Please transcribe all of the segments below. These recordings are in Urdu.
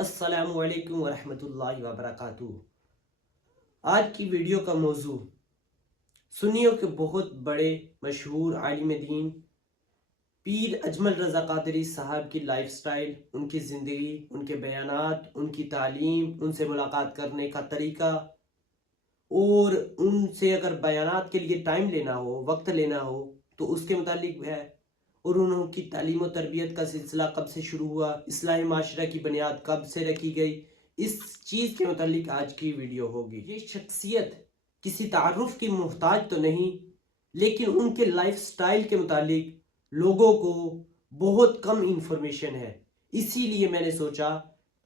السلام علیکم ورحمۃ اللہ وبرکاتہ۔ آج کی ویڈیو کا موضوع سنیوں کے بہت بڑے مشہور عالم دین پیر اجمل رضا قادری صاحب کی لائف سٹائل، ان کی زندگی، ان کے بیانات، ان کی تعلیم، ان سے ملاقات کرنے کا طریقہ، اور ان سے اگر بیانات کے لیے ٹائم لینا ہو، وقت لینا ہو تو اس کے متعلق ہے، اور انہوں کی تعلیم و تربیت کا سلسلہ کب سے شروع ہوا، اصلاح معاشرہ کی بنیاد کب سے رکھی گئی، اس چیز کے متعلق آج کی ویڈیو ہوگی۔ یہ شخصیت کسی تعارف کی محتاج تو نہیں، لیکن ان کے لائف سٹائل کے متعلق لوگوں کو بہت کم انفارمیشن ہے، اسی لیے میں نے سوچا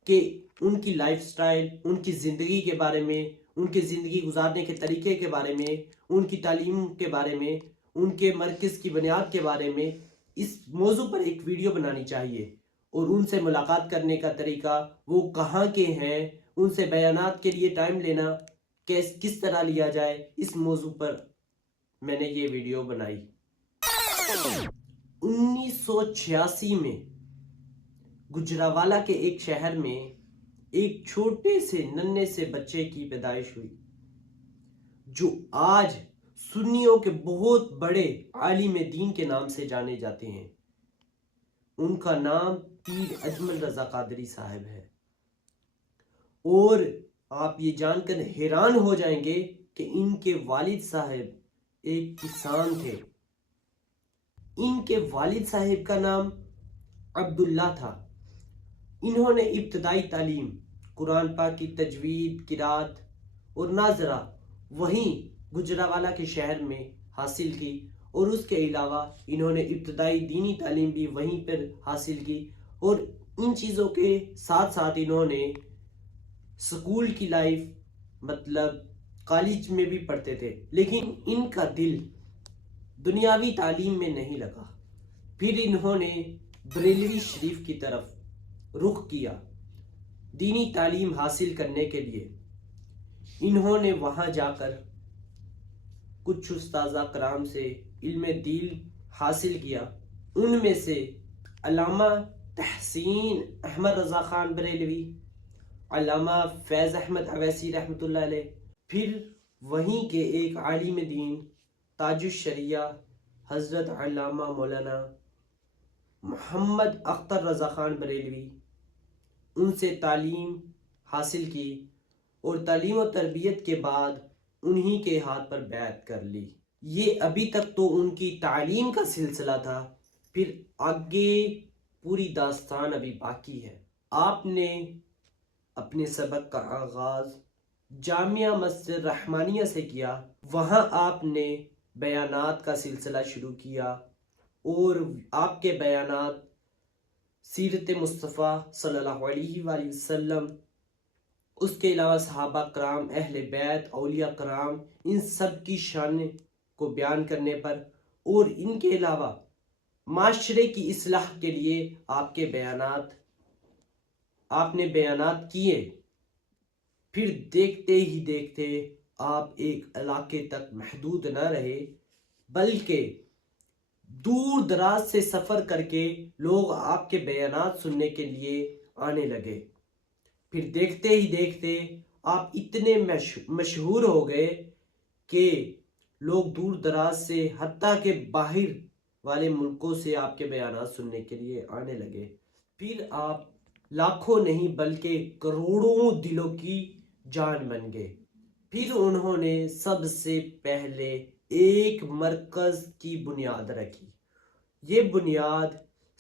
کہ ان کی لائف سٹائل، ان کی زندگی کے بارے میں، ان کے زندگی گزارنے کے طریقے کے بارے میں، ان کی تعلیم کے بارے میں، ان کے مرکز کی بنیاد کے بارے میں اس موضوع پر ایک ویڈیو بنانی چاہیے، اور ان سے ملاقات کرنے کا طریقہ، وہ کہاں کے ہیں، ان سے بیانات کے لیے ٹائم لینا کس طرح لیا جائے، اس موضوع پر میں نے یہ ویڈیو بنائی۔ 1986 میں گجرانوالہ کے ایک شہر میں ایک چھوٹے سے ننھے سے بچے کی پیدائش ہوئی، جو آج سنیوں کے بہت بڑے عالم دین کے نام سے جانے جاتے ہیں۔ ان کا نام پیر اجمل رضا قادری صاحب ہے، اور آپ یہ جان کر حیران ہو جائیں گے کہ ان کے والد صاحب ایک کسان تھے۔ ان کے والد صاحب کا نام عبداللہ تھا۔ انہوں نے ابتدائی تعلیم قرآن پاک کی تجوید، قرات اور ناظرہ وہیں گجرانوالہ کے شہر میں حاصل کی، اور اس کے علاوہ انہوں نے ابتدائی دینی تعلیم بھی وہیں پر حاصل کی، اور ان چیزوں کے ساتھ ساتھ انہوں نے سکول کی لائف، مطلب کالج میں بھی پڑھتے تھے، لیکن ان کا دل دنیاوی تعلیم میں نہیں لگا۔ پھر انہوں نے بریلوی شریف کی طرف رخ کیا دینی تعلیم حاصل کرنے کے لیے۔ انہوں نے وہاں جا کر کچھ استاذہ کرام سے علم دین حاصل کیا، ان میں سے علامہ تحسین احمد رضا خان بریلوی، علامہ فیض احمد اویسی رحمۃ اللہ علیہ، پھر وہیں کے ایک عالم دین تاج الشریعہ حضرت علامہ مولانا محمد اختر رضا خان بریلوی، ان سے تعلیم حاصل کی، اور تعلیم و تربیت کے بعد انہی کے ہاتھ پر بیعت کر لی۔ یہ ابھی تک تو ان کی تعلیم کا سلسلہ تھا، پھر آگے پوری داستان ابھی باقی ہے۔ آپ نے اپنے سبق کا آغاز جامعہ مسجد رحمانیہ سے کیا، وہاں آپ نے بیانات کا سلسلہ شروع کیا، اور آپ کے بیانات سیرت مصطفیٰ صلی اللہ علیہ وآلہ وسلم، اس کے علاوہ صحابہ کرام، اہل بیت، اولیاء کرام، ان سب کی شان کو بیان کرنے پر، اور ان کے علاوہ معاشرے کی اصلاح کے لیے آپ نے بیانات کیے۔ پھر دیکھتے ہی دیکھتے آپ ایک علاقے تک محدود نہ رہے، بلکہ دور دراز سے سفر کر کے لوگ آپ کے بیانات سننے کے لیے آنے لگے۔ پھر دیکھتے ہی دیکھتے آپ اتنے مشہور ہو گئے کہ لوگ دور دراز سے، حتیٰ کہ باہر والے ملکوں سے آپ کے بیانات سننے کے لیے آنے لگے۔ پھر آپ لاکھوں نہیں بلکہ کروڑوں دلوں کی جان بن گئے۔ پھر انہوں نے سب سے پہلے ایک مرکز کی بنیاد رکھی۔ یہ بنیاد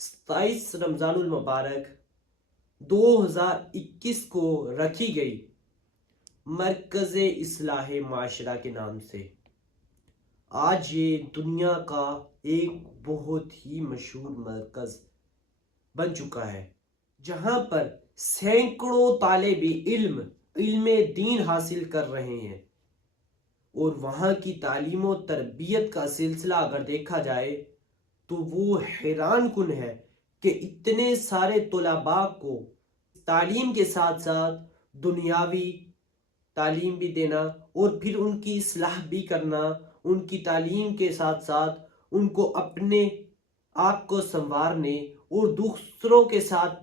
27 رمضان المبارک 2021 کو رکھی گئی، مرکز اصلاح معاشرہ کے نام سے۔ آج یہ دنیا کا ایک بہت ہی مشہور مرکز بن چکا ہے، جہاں پر سینکڑوں طالب علم دین حاصل کر رہے ہیں، اور وہاں کی تعلیم و تربیت کا سلسلہ اگر دیکھا جائے تو وہ حیران کن ہے کہ اتنے سارے طلباء کو تعلیم کے ساتھ ساتھ دنیاوی تعلیم بھی دینا، اور پھر ان کی اصلاح بھی کرنا، ان کی تعلیم کے ساتھ ساتھ ان کو اپنے آپ کو سنوارنے اور دوسروں کے ساتھ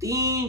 3